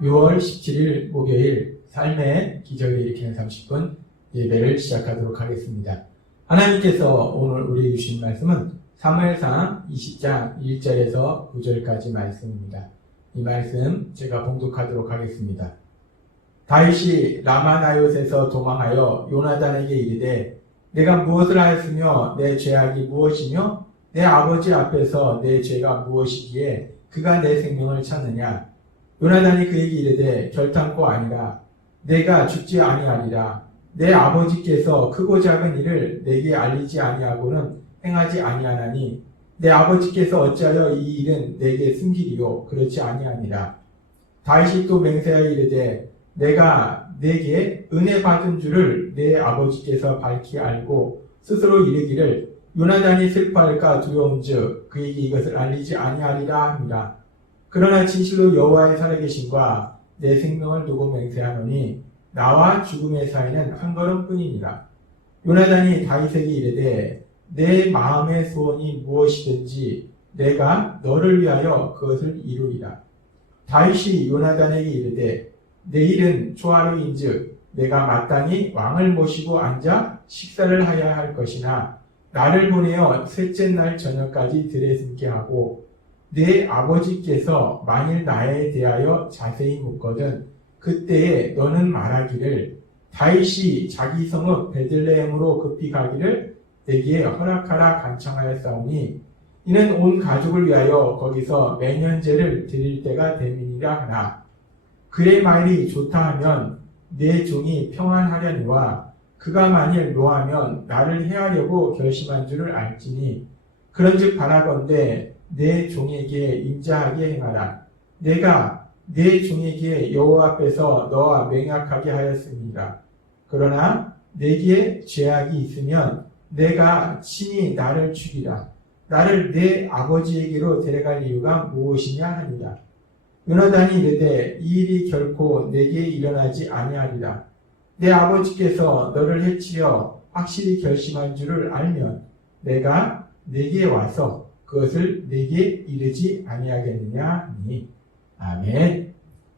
6월 17일 목요일 삶의 기적을 일으키는 30분 예배를 시작하도록 하겠습니다. 하나님께서 오늘 우리에게 주신 말씀은 사무엘상 20장 1절에서 9절까지 말씀입니다. 이 말씀 제가 봉독하도록 하겠습니다. 다윗이 라마나옳에서 도망하여 요나단에게 이르되 내가 무엇을 하였으며 내 죄악이 무엇이며 내 아버지 앞에서 내 죄가 무엇이기에 그가 내 생명을 찾느냐. 요나단이 그에게 이르되 결탄코 아니라 내가 죽지 아니하리라. 내 아버지께서 크고 작은 일을 내게 알리지 아니하고는 행하지 아니하나니 내 아버지께서 어찌하여 이 일은 내게 숨기리요. 그렇지 아니하니라. 다윗이 또 맹세하여 이르되 내가 내게 은혜 받은 줄을 내 아버지께서 밝히 알고 스스로 이르기를 요나단이 슬퍼할까 두려운즉 그에게 이것을 알리지 아니하리라 합니다. 그러나 진실로 여호와의 살아계심과 내 생명을 두고 맹세하노니 나와 죽음의 사이는 한 걸음뿐이니라. 요나단이 다윗에게 이르되 내 마음의 소원이 무엇이든지 내가 너를 위하여 그것을 이루리라. 다윗이 요나단에게 이르되 내일은 초하루인즉 내가 마땅히 왕을 모시고 앉아 식사를 하여야 할 것이나 나를 보내어 셋째 날 저녁까지 들에 숨게 하고 내 아버지께서 만일 나에 대하여 자세히 묻거든 그때에 너는 말하기를 다윗이 자기 성읍 베들레헴으로 급히 가기를 내게 허락하라 간청하였사오니 이는 온 가족을 위하여 거기서 매년제를 드릴 때가 됨이니라 하나 그의 말이 좋다 하면 내 종이 평안하려니와 그가 만일 노하면 나를 해하려고 결심한 줄을 알지니 그런즉 바라건대 내 종에게 인자하게 행하라. 내가 내 종에게 여호와 앞에서 너와 맹약하게 하였습니다. 그러나 내게 죄악이 있으면 내가 친히 나를 죽이라. 나를 내 아버지에게로 데려갈 이유가 무엇이냐 하니라. 요나단이 이르되 이 일이 결코 내게 일어나지 아니하리라. 내 아버지께서 너를 해치려 확실히 결심한 줄을 알면 내가 내게 와서 그것을 내게 이르지 아니하겠느냐 하니. 아멘.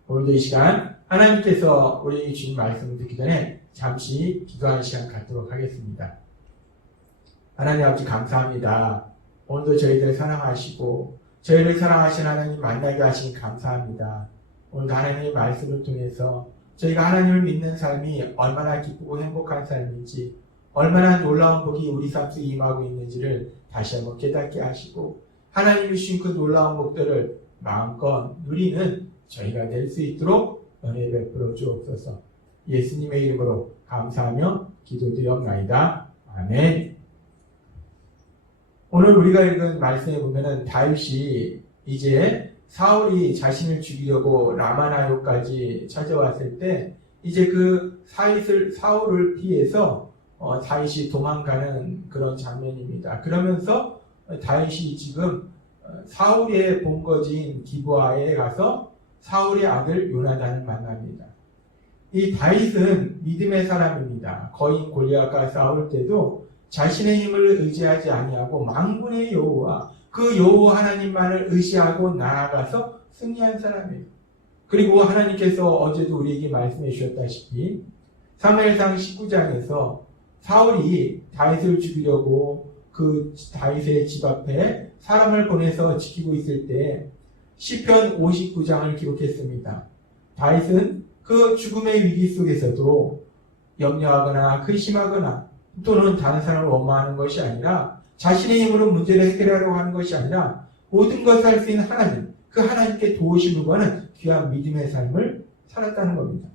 오늘도 이 시간 하나님께서 우리에게 주신 말씀을 듣기 전에 잠시 기도하는 시간 갖도록 하겠습니다. 하나님 아버지 감사합니다. 오늘도 저희들 사랑하시고 저희를 사랑하신 하나님 만나게 하시니 감사합니다. 오늘도 하나님의 말씀을 통해서 저희가 하나님을 믿는 삶이 얼마나 기쁘고 행복한 삶인지 얼마나 놀라운 복이 우리 삶 속에 임하고 있는지를 다시 한번 깨닫게 하시고 하나님이 주신 그 놀라운 복들을 마음껏 누리는 저희가 될 수 있도록 은혜 베풀어 주옵소서. 예수님의 이름으로 감사하며 기도드렸나이다. 아멘. 오늘 우리가 읽은 말씀에 보면은 다윗이 이제 사울이 자신을 죽이려고 라마나요까지 찾아왔을 때 이제 그 사울을 피해서 다윗이 도망가는 그런 장면입니다. 그러면서 다윗이 지금 사울의 본거지인 기브아에 가서 사울의 아들 요나단을 만납니다. 이 다윗은 믿음의 사람입니다. 거인 골리앗과 싸울 때도 자신의 힘을 의지하지 아니하고 만군의 여호와 그 여호와 하나님만을 의지하고 나아가서 승리한 사람이에요. 그리고 하나님께서 어제도 우리에게 말씀해 주셨다시피 사무엘상 19장에서 사울이 다윗을 죽이려고 그 다윗의 집 앞에 사람을 보내서 지키고 있을 때 시편 59장을 기록했습니다. 다윗은 그 죽음의 위기 속에서도 염려하거나 근심하거나 또는 다른 사람을 원망하는 것이 아니라 자신의 힘으로 문제를 해결하려고 하는 것이 아니라 모든 것을 할 수 있는 하나님, 그 하나님께 도우심을 구하는 귀한 믿음의 삶을 살았다는 겁니다.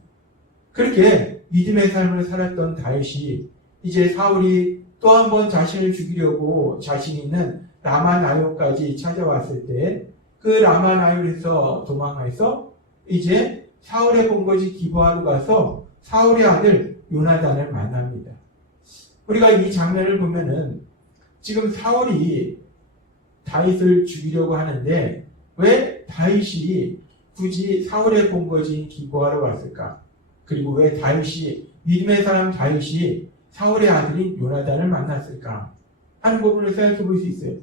그렇게 믿음의 삶을 살았던 다윗이 이제 사울이 또 한 번 자신을 죽이려고 자신 있는 라마나요까지 찾아왔을 때 그 라마나요에서 도망해서 이제 사울의 본거지 기브아로 가서 사울의 아들 요나단을 만납니다. 우리가 이 장면을 보면은 지금 사울이 다윗을 죽이려고 하는데 왜 다윗이 굳이 사울의 본거지인 기브아로 갔을까? 그리고 왜 다윗이 믿음의 사람 다윗이 사울의 아들인 요나단을 만났을까? 하는 부분을 생각해 볼 수 있어요.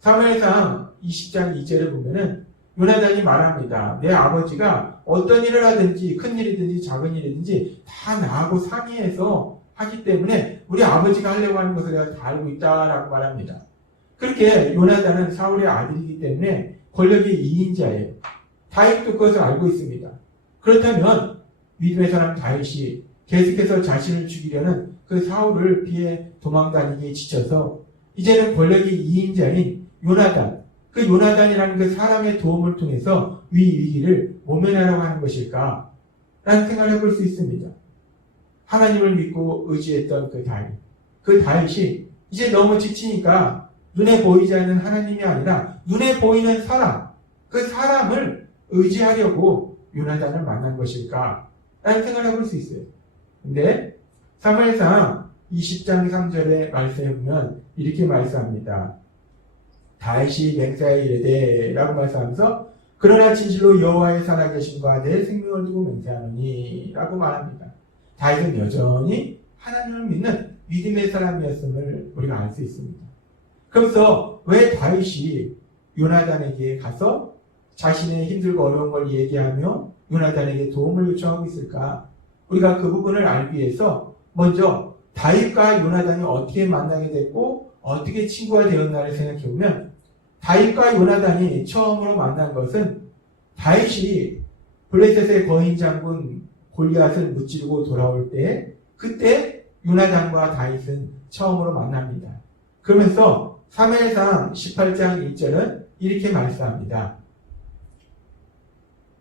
사무엘상 20장 2절에 보면은 요나단이 말합니다. 내 아버지가 어떤 일을 하든지 큰 일이든지 작은 일이든지 다 나하고 상의해서 하기 때문에 우리 아버지가 하려고 하는 것을 내가 다 알고 있다라고 말합니다. 그렇게 요나단은 사울의 아들이기 때문에 권력의 2인자예요. 다윗도 그것을 알고 있습니다. 그렇다면 믿음의 사람 다윗이 계속해서 자신을 죽이려는 그 사울을 피해 도망다니기에 지쳐서 이제는 권력의 2인자인 요나단, 그 요나단이라는 그 사람의 도움을 통해서 위기를 모면하려고 하는 것일까? 라는 생각을 해볼 수 있습니다. 하나님을 믿고 의지했던 그 다윗이 이제 너무 지치니까 눈에 보이지 않는 하나님이 아니라 눈에 보이는 사람, 그 사람을 의지하려고 요나단을 만난 것일까? 라는 생각을 해볼 수 있어요. 근데 사무엘상 20장 3절의 말씀에 보면 이렇게 말씀합니다. 다윗이 맹세하여 이르되 라고 말씀하면서 그러나 진실로 여호와의 살아계심과 내 생명을 두고 맹세하노니 라고 말합니다. 다윗은 여전히 하나님을 믿는 믿음의 사람이었음을 우리가 알 수 있습니다. 그래서 왜 다윗이 요나단에게 가서 자신의 힘들고 어려운 걸 얘기하며 요나단에게 도움을 요청하고 있을까? 우리가 그 부분을 알기 위해서 먼저 다윗과 요나단이 어떻게 만나게 됐고 어떻게 친구가 되었나를 생각해보면 다윗과 요나단이 처음으로 만난 것은 다윗이 블레셋의 거인 장군 골리앗을 무찌르고 돌아올 때 그때 요나단과 다윗은 처음으로 만납니다. 그러면서 사무엘상 18장 1절은 이렇게 말씀합니다.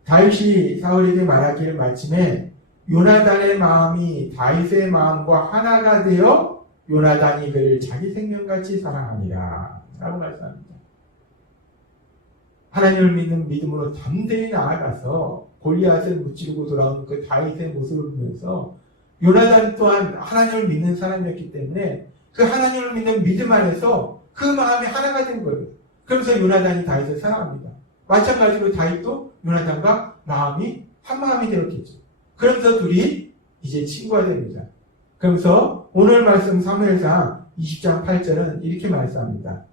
다윗이 사울에게 말하기를 마침에 요나단의 마음이 다윗의 마음과 하나가 되어 요나단이 그를 자기 생명같이 사랑하니라 라고 말씀합니다. 하나님을 믿는 믿음으로 담대히 나아가서 골리앗을 무찌르고 돌아온 그 다윗의 모습을 보면서 요나단 또한 하나님을 믿는 사람이었기 때문에 그 하나님을 믿는 믿음 안에서 그 마음이 하나가 된 거예요. 그러면서 요나단이 다윗을 사랑합니다. 마찬가지로 다윗도 요나단과 마음이 한 마음이 되었겠죠. 그러면서 둘이 이제 친구가 됩니다. 그러면서 오늘 말씀 사무엘상 20장 8절은 이렇게 말씀합니다.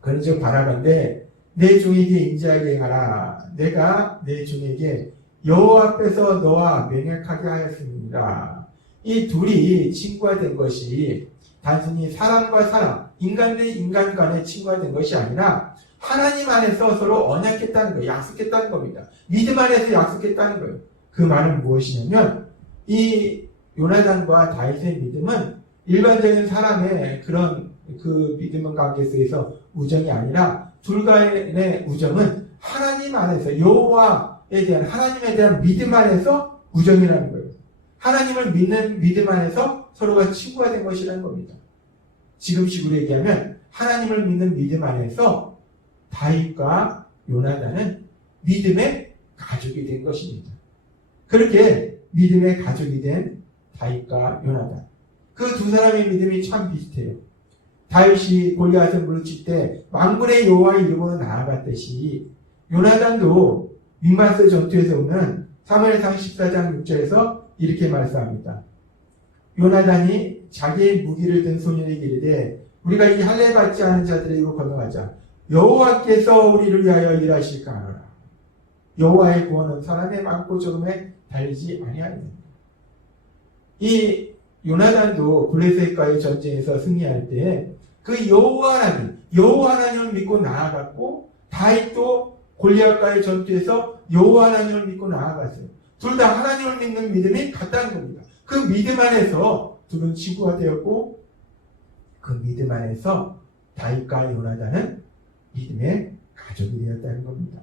그런즉 바라건대 내 종에게 인자하게 가라. 내가 내 종에게 여호와 앞에서 너와 맹약하게 하였습니다. 이 둘이 친구가 된 것이 단순히 사람과 사람, 인간 대 인간 간의 친구가 된 것이 아니라 하나님 안에서 서로 언약했다는 거예요. 약속했다는 겁니다. 믿음 안에서 약속했다는 거예요. 그 말은 무엇이냐면 이 요나단과 다윗의 믿음은 일반적인 사람의 그런 그 믿음 관계 속에서 우정이 아니라 둘 간의 우정은 하나님 안에서 여호와에 대한 하나님에 대한 믿음 안에서 우정이라는 거예요. 하나님을 믿는 믿음 안에서 서로가 친구가 된 것이라는 겁니다. 지금식으로 얘기하면 하나님을 믿는 믿음 안에서 다윗과 요나단은 믿음의 가족이 된 것입니다. 그렇게 믿음의 가족이 된 다윗과 요나단, 그 두 사람의 믿음이 참 비슷해요. 다윗이 골리앗을 물리칠 때 만군의 여호와의 이름으로 나아갔듯이 요나단도 믹마스 전투에서 오는 사무엘상 14장 6절에서 이렇게 말씀합니다. 요나단이 자기의 무기를 든 소년에게 이르되 우리가 이 할례 받지 않은 자들에게로 건너가자. 여호와께서 우리를 위하여 일하실까 하노라. 여호와의 구원은 사람의 많고 적음에 달리지 아니하느니라. 이 요나단도 블레셋과의 전쟁에서 승리할 때 그 여호와 하나님을 믿고 나아갔고 다윗도 골리앗과의 전투에서 여호와 하나님을 믿고 나아갔어요. 둘 다 하나님을 믿는 믿음이 같다는 겁니다. 그 믿음 안에서 둘은 친구가 되었고 그 믿음 안에서 다윗과 요나단은 믿음의 가족이 되었다는 겁니다.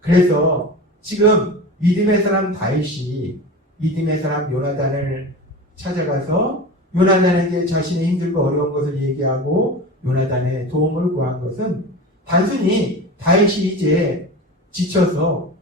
그래서 지금 믿음의 사람 다윗이 믿음의 사람 요나단을 찾아가서 요나단에게 자신의 힘들고 어려운 것을 얘기하고 요나단의 도움을 구한 것은 단순히 다윗이 이제 지쳐서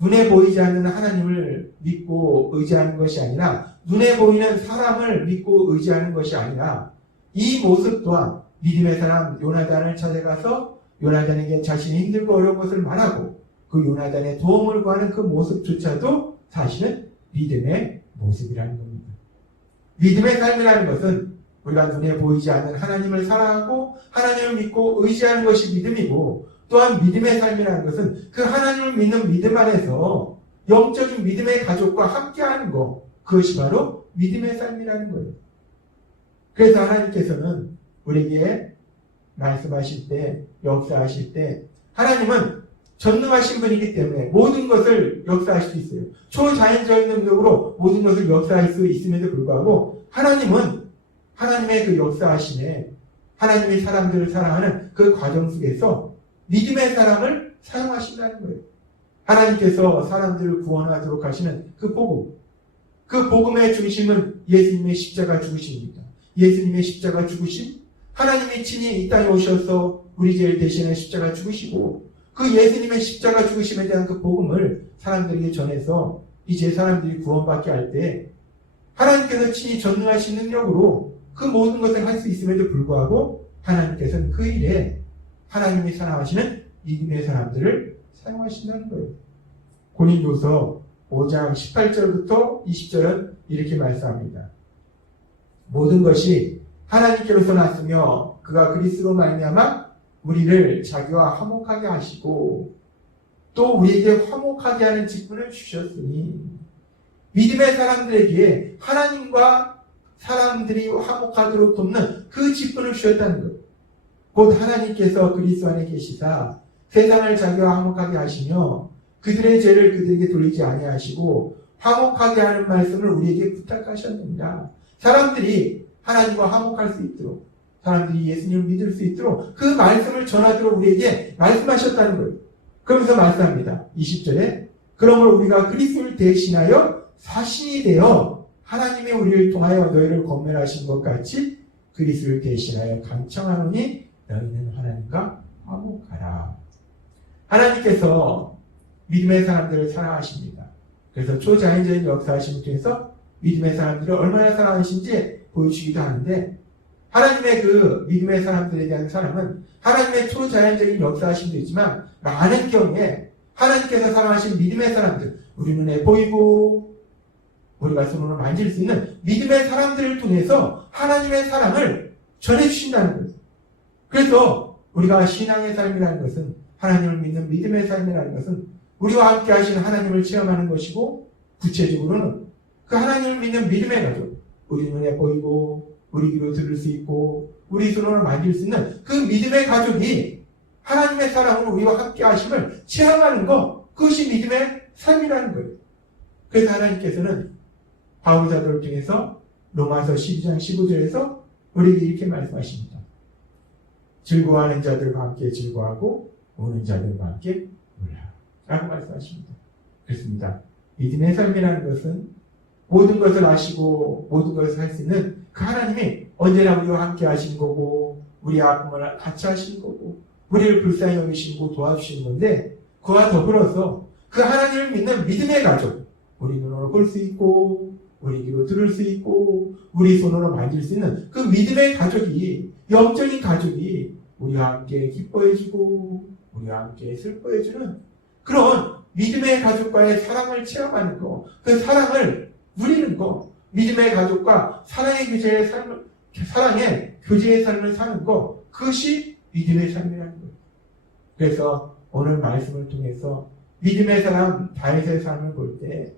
눈에 보이지 않는 하나님을 믿고 의지하는 것이 아니라 눈에 보이는 사람을 믿고 의지하는 것이 아니라 이 모습 또한 믿음의 사람 요나단을 찾아가서 요나단에게 자신이 힘들고 어려운 것을 말하고 그 요나단의 도움을 구하는 그 모습조차도 사실은 믿음의 모습이라는 겁니다. 믿음의 삶이라는 것은 우리가 눈에 보이지 않는 하나님을 사랑하고 하나님을 믿고 의지하는 것이 믿음이고 또 또한 믿음의 삶이라는 것은 그 하나님을 믿는 믿음 안에서 영적인 믿음의 가족과 함께하는 것, 그것이 바로 믿음의 삶이라는 거예요. 그래서 하나님께서는 우리에게 말씀하실 때, 역사하실 때 하나님은 전능하신 분이기 때문에 모든 것을 역사할 수 있어요. 초자연적인 능력으로 모든 것을 역사할 수 있음에도 불구하고 하나님은 하나님의 그 역사하심에 하나님이 사람들을 사랑하는 그 과정 속에서 믿음의 사람을 사용하신다는 거예요. 하나님께서 사람들을 구원하도록 하시는 그 복음, 그 복음의 중심은 예수님의 십자가 죽으심입니다. 예수님의 십자가 죽으심, 하나님이 친히 이 땅에 오셔서 우리 죄를 대신해 십자가 죽으시고 그 예수님의 십자가 죽으심에 대한 그 복음을 사람들에게 전해서 이제 사람들이 구원받게 할 때 하나님께서 친히 전능하신 능력으로 그 모든 것을 할 수 있음에도 불구하고 하나님께서는 그 일에 하나님이 사랑하시는 믿음의 사람들을 사용하신다는 거예요. 고린도서 5장 18절부터 20절은 이렇게 말씀합니다. 모든 것이 하나님께로서 났으며 그가 그리스도로 말미암아 우리를 자기와 화목하게 하시고 또 우리에게 화목하게 하는 직분을 주셨으니 믿음의 사람들에게 하나님과 사람들이 화목하도록 돕는 그 직분을 주셨다는 것. 곧 하나님께서 그리스도 안에 계시사 세상을 자기와 화목하게 하시며 그들의 죄를 그들에게 돌리지 아니하시고 화목하게 하는 말씀을 우리에게 부탁하셨느니라. 사람들이 하나님과 화목할 수 있도록, 사람들이 예수님을 믿을 수 있도록 그 말씀을 전하도록 우리에게 말씀하셨다는 거예요. 그러면서 말씀합니다. 20절에 그러므로 우리가 그리스도를 대신하여 사신이 되어 하나님의 우리를 통하여 너희를 권면하신 것 같이 그리스도를 대신하여 간청하노니 너희는 하나님과 화목하라. 하나님께서 믿음의 사람들을 사랑하십니다. 그래서 초자연적인 역사하심을 통해서 믿음의 사람들을 얼마나 사랑하신지 보여주기도 하는데 하나님의 그 믿음의 사람들에 대한 사랑은 하나님의 초자연적인 역사하심도 있지만 많은 경우에 하나님께서 사랑하신 믿음의 사람들, 우리 눈에 보이고 우리가 손으로 만질 수 있는 믿음의 사람들을 통해서 하나님의 사랑을 전해주신다는 거예요. 그래서 우리가 신앙의 삶이라는 것은 하나님을 믿는 믿음의 삶이라는 것은 우리와 함께 하신 하나님을 체험하는 것이고 구체적으로는 그 하나님을 믿는 믿음의 가족, 우리 눈에 보이고 우리 귀로 들을 수 있고 우리 손으로 만질 수 있는 그 믿음의 가족이 하나님의 사랑으로 우리와 함께 하심을 체험하는 것, 그것이 믿음의 삶이라는 거예요. 그래서 하나님께서는 바울사도를 통해서 로마서 12장 15절에서 우리에게 이렇게 말씀하십니다. 즐거워하는 자들과 함께 즐거워하고 우는 자들과 함께 울라 라고 말씀하십니다. 그렇습니다. 믿음의 삶이라는 것은 모든 것을 아시고 모든 것을 할 수 있는 그 하나님이 언제나 우리와 함께 하신 거고 우리 아픔을 같이 하신 거고 우리를 불쌍히 여기시고 도와주시는 건데 그와 더불어서 그 하나님을 믿는 믿음의 가족, 우리 눈으로 볼 수 있고 우리 귀로 들을 수 있고 우리 손으로 만질 수 있는 그 믿음의 가족이, 영적인 가족이 우리와 함께 기뻐해주고 우리와 함께 슬퍼해주는 그런 믿음의 가족과의 사랑을 체험하는 것, 그 사랑을 누리는 것, 믿음의 가족과 사랑의 교제의 삶을 사는 것, 그것이 믿음의 삶이라는 거예요. 그래서 오늘 말씀을 통해서 믿음의 사람 다윗의 삶을 볼 때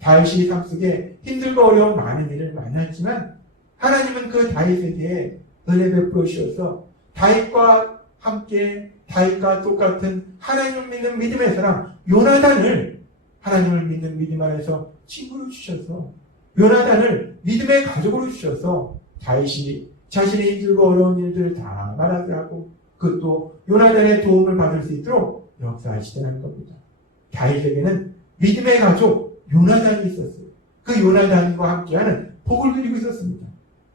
다윗이 삶 속에 힘들고 어려운 많은 일을 만났지만 하나님은 그 다윗에게 은혜 베풀어 주셔서 다윗과 함께 다윗과 똑같은 하나님을 믿는 믿음의 사람 요나단을 하나님을 믿는 믿음 안에서 친구로 주셔서 요나단을 믿음의 가족으로 주셔서 다윗이 자신의 힘들고 어려운 일들을 다 말하게 하고 그것도 요나단의 도움을 받을 수 있도록 역사하시다는 겁니다. 다윗에게는 믿음의 가족 요나단이 있었어요. 그 요나단과 함께하는 복을 누리고 있었습니다.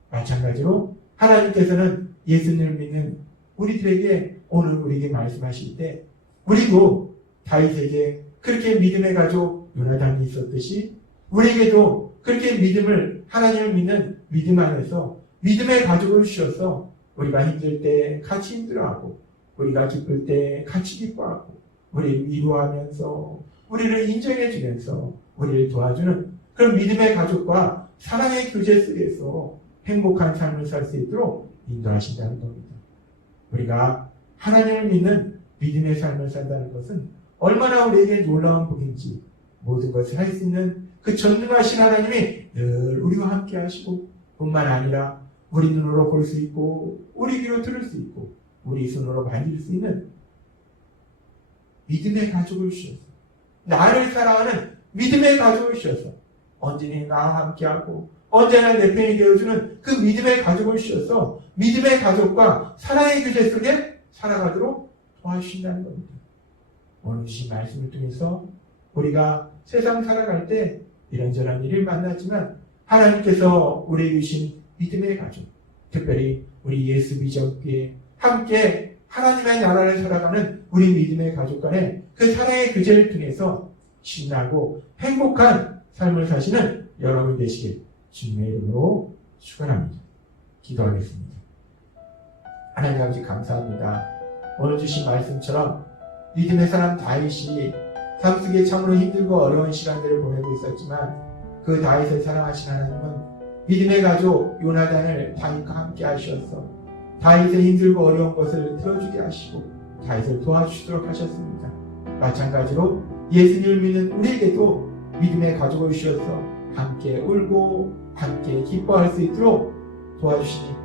마찬가지로 하나님께서는 예수님을 믿는 우리들에게 오늘 우리에게 말씀하실 때 우리도 다윗에게 그렇게 믿음의 가족 요나단이 있었듯이 우리에게도 그렇게 믿음을 하나님을 믿는 믿음 안에서 믿음의 가족을 주셔서 우리가 힘들 때 같이 힘들어하고 우리가 기쁠 때 같이 기뻐하고 우리를 위로하면서 우리를 인정해 주면서 우리를 도와주는 그런 믿음의 가족과 사랑의 교제 속에서 행복한 삶을 살 수 있도록 인도하신다는 겁니다. 우리가 하나님을 믿는 믿음의 삶을 산다는 것은 얼마나 우리에게 놀라운 복인지, 모든 것을 할 수 있는 그 전능하신 하나님이 늘 우리와 함께 하시고, 뿐만 아니라 우리 눈으로 볼 수 있고 우리 귀로 들을 수 있고 우리 손으로 만질 수 있는 믿음의 가족을 주셔서, 나를 사랑하는 믿음의 가족을 주셔서 언제나 나와 함께하고 언제나 내 편이 되어주는 그 믿음의 가족을 주셔서 믿음의 가족과 사랑의 교제 속에 살아가도록 도와주신다는 겁니다. 오늘 주신 말씀을 통해서 우리가 세상 살아갈 때 이런저런 일을 만났지만 하나님께서 우리에게 주신 믿음의 가족, 특별히 우리 예수 미적교에 함께 하나님의 나라를 살아가는 우리 믿음의 가족 간의 그 사랑의 교제를 통해서 신나고 행복한 삶을 사시는 여러분 되시길 주님의 이름으로 축원합니다. 기도하겠습니다. 하나님 아버지 감사합니다. 오늘 주신 말씀처럼 믿음의 사람 다윗이 삶 속에 참으로 힘들고 어려운 시간들을 보내고 있었지만 그 다윗을 사랑하신 하나님은 믿음의 가족 요나단을 다윗과 함께 하셔서 다윗의 힘들고 어려운 것을 들어주게 하시고 다윗을 도와주시도록 하셨습니다. 마찬가지로 예수님을 믿는 우리에게도 믿음의 가족을 주셔서 함께 울고 함께 기뻐할 수 있도록 도와주시니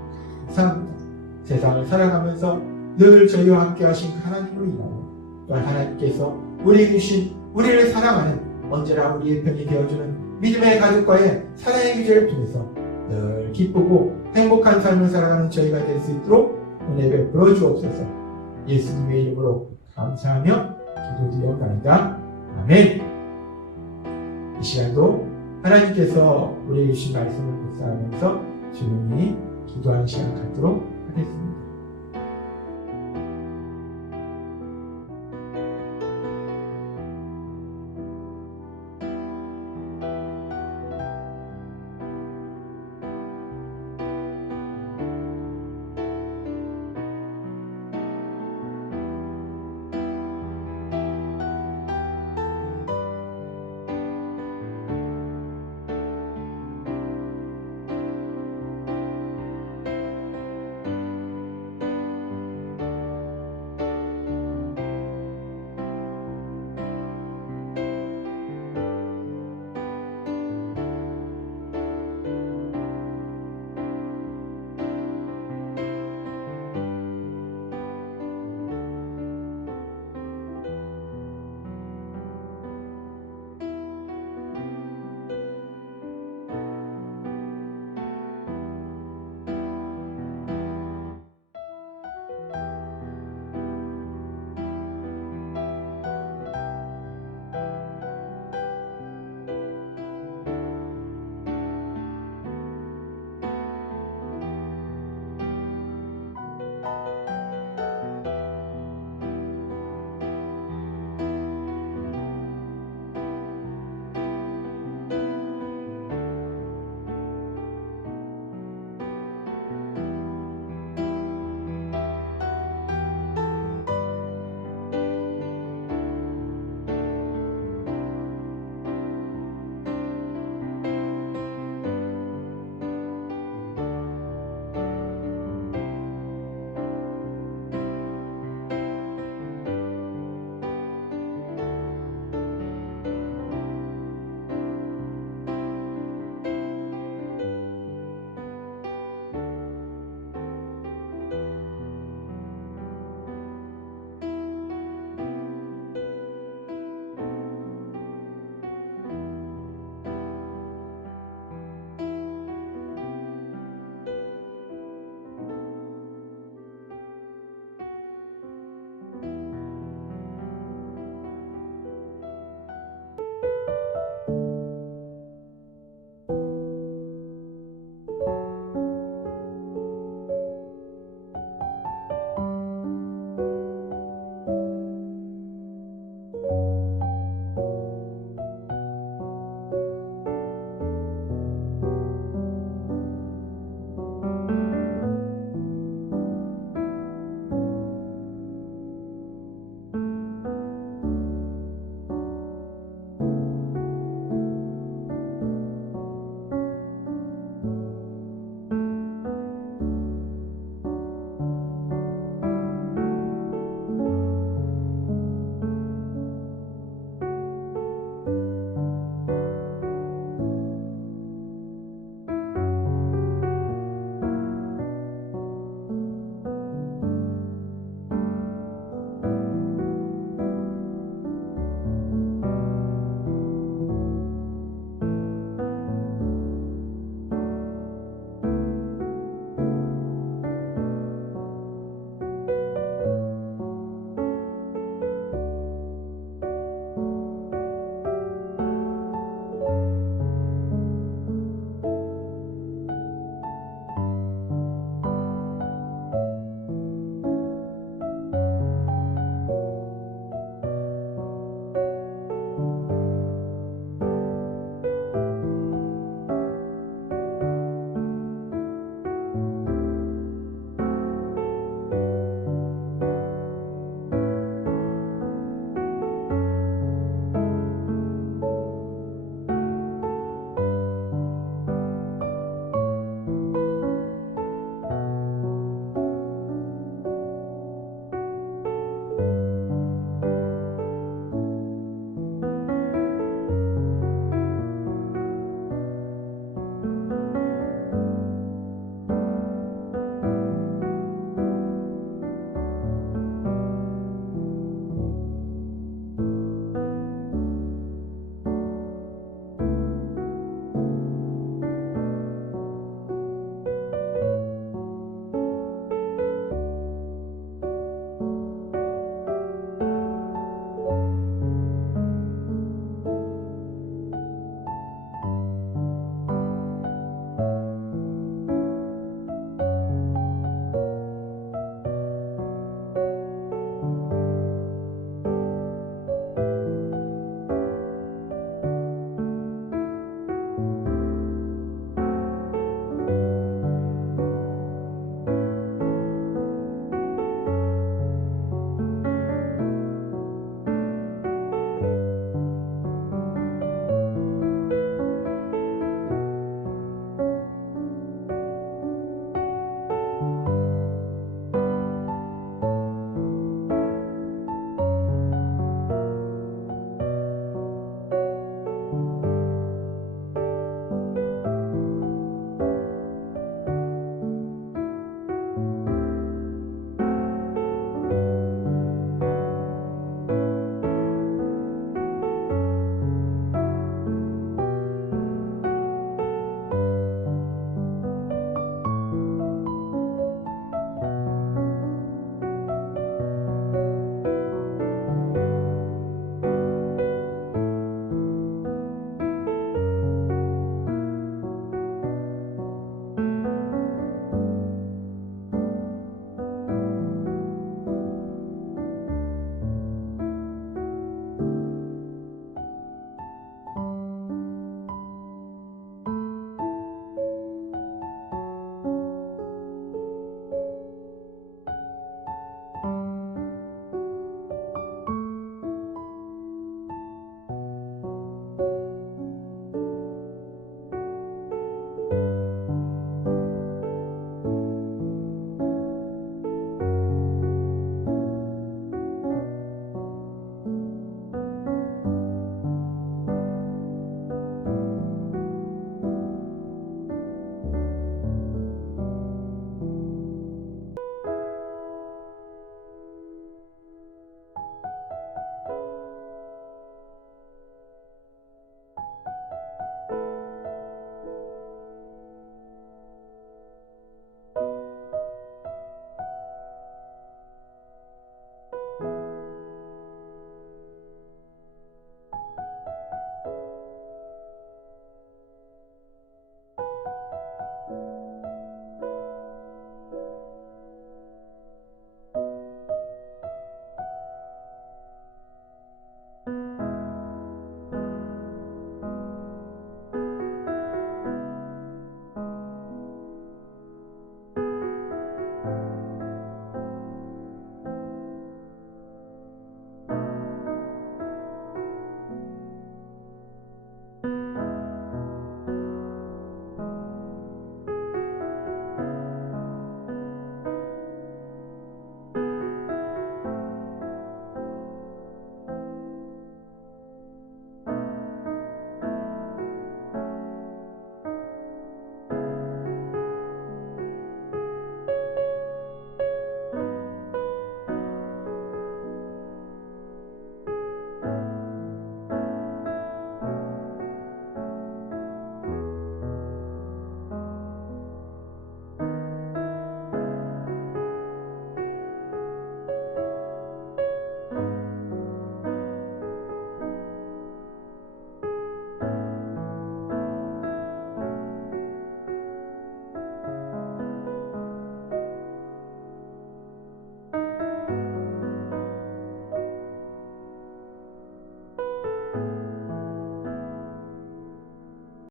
감사합니다. 세상을 살아가면서 늘 저희와 함께 하신 하나님으로 인하여 또한 하나님께서 우리에게 주신 우리를 사랑하는 언제나 우리의 편이 되어주는 믿음의 가족과의 사랑의 교제를 통해서 늘 기쁘고 행복한 삶을 살아가는 저희가 될 수 있도록 은혜 베풀어 주옵소서. 예수님의 이름으로 감사하며 기도드리옵나이다. 아멘. 이 시간도 하나님께서 우리에게 주신 말씀을 묵상하면서 조용히 기도하는 시간 갖도록 하겠습니다.